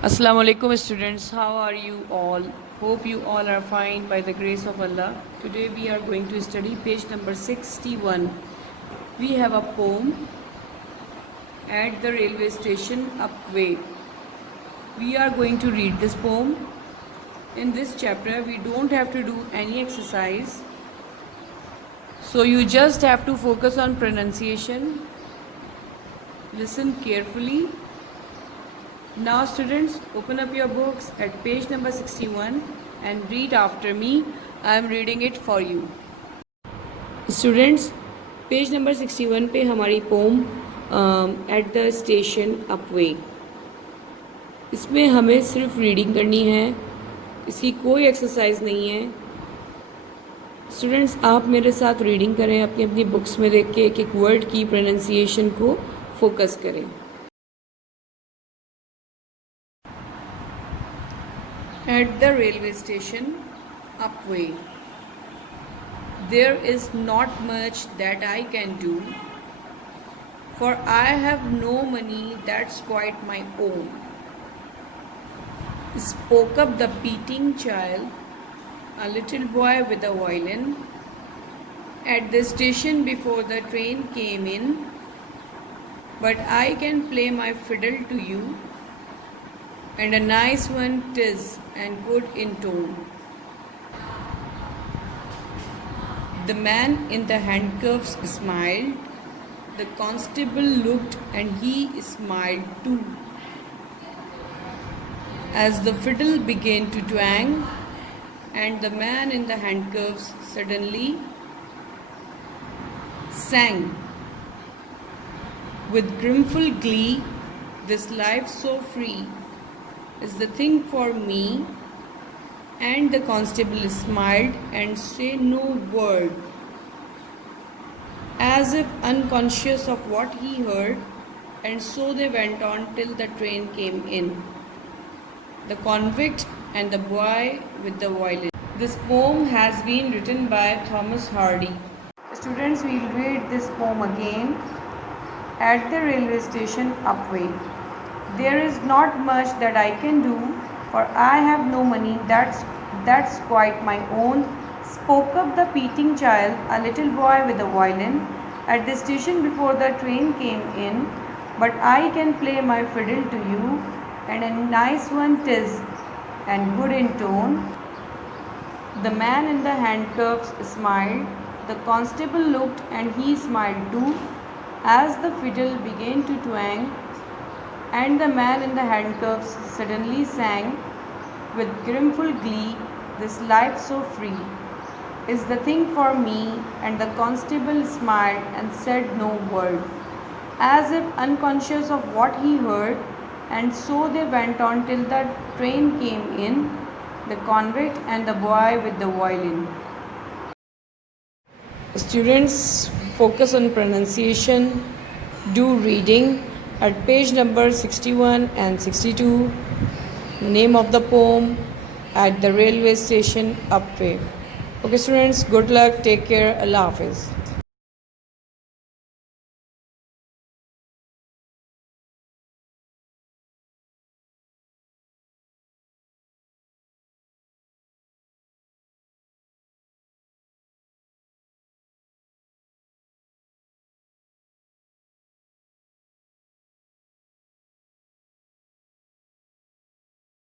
Assalamu alaikum students, how are you all? Hope you all are fine by the grace of Allah. Today we are going to study page number 61. We have a poem, At the Railway Station Upway. We are going to read this poem. In this chapter we don't have to do any exercise. So you just have to focus on pronunciation. Listen carefully. Now students, open up your books at page number 61 and read after me. I am reading it for you. Students, page number 61 पे हमारी pome at the station अपवे, इसमें हमें सिर्फ reading करनी है, इसकी कोई exercise नहीं है। स्टूडेंट्स, आप मेरे साथ रीडिंग करें, अपनी अपनी बुक्स में देख के एक एक वर्ड की प्रोनाउंसिएशन को फोकस करें। At the railway station, Upway. There is not much that I can do, for I have no money that's quite my own. Spoke up the beating child, a little boy with a violin, at the station before the train came in. But I can play my fiddle to you, and a nice one 'tis, and good in tone. The man in the handcuffs smiled, the constable looked, and he smiled too. As the fiddle began to twang, and the man in the handcuffs suddenly sang, with grimful glee, this life so free is the thing for me. And the constable smiled and said no word, as if unconscious of what he heard, and so they went on till the train came in. The convict and the boy with the violin. This poem has been written by Thomas Hardy. Students, we will read this poem again. At the railway station Upway. There is not much that I can do, for I have no money that's quite my own. Spoke up the beating child, a little boy with a violin, at the station before the train came in. But I can play my fiddle to you, and a nice one 'tis, and good in tone. The man in the handcuffs smiled, the constable looked, and he smiled too, as the fiddle began to twang. And the man in the handcuffs suddenly sang, with grimful glee, this life so free is the thing for me. And the constable smiled and said no word, as if unconscious of what he heard, and so they went on till the train came in. The convict and the boy with the violin. Students, focus on pronunciation, do reading at page number 61 and 62. Name of the poem, At the Railway Station Upway. Okay students, good luck, take care, Allah Hafiz.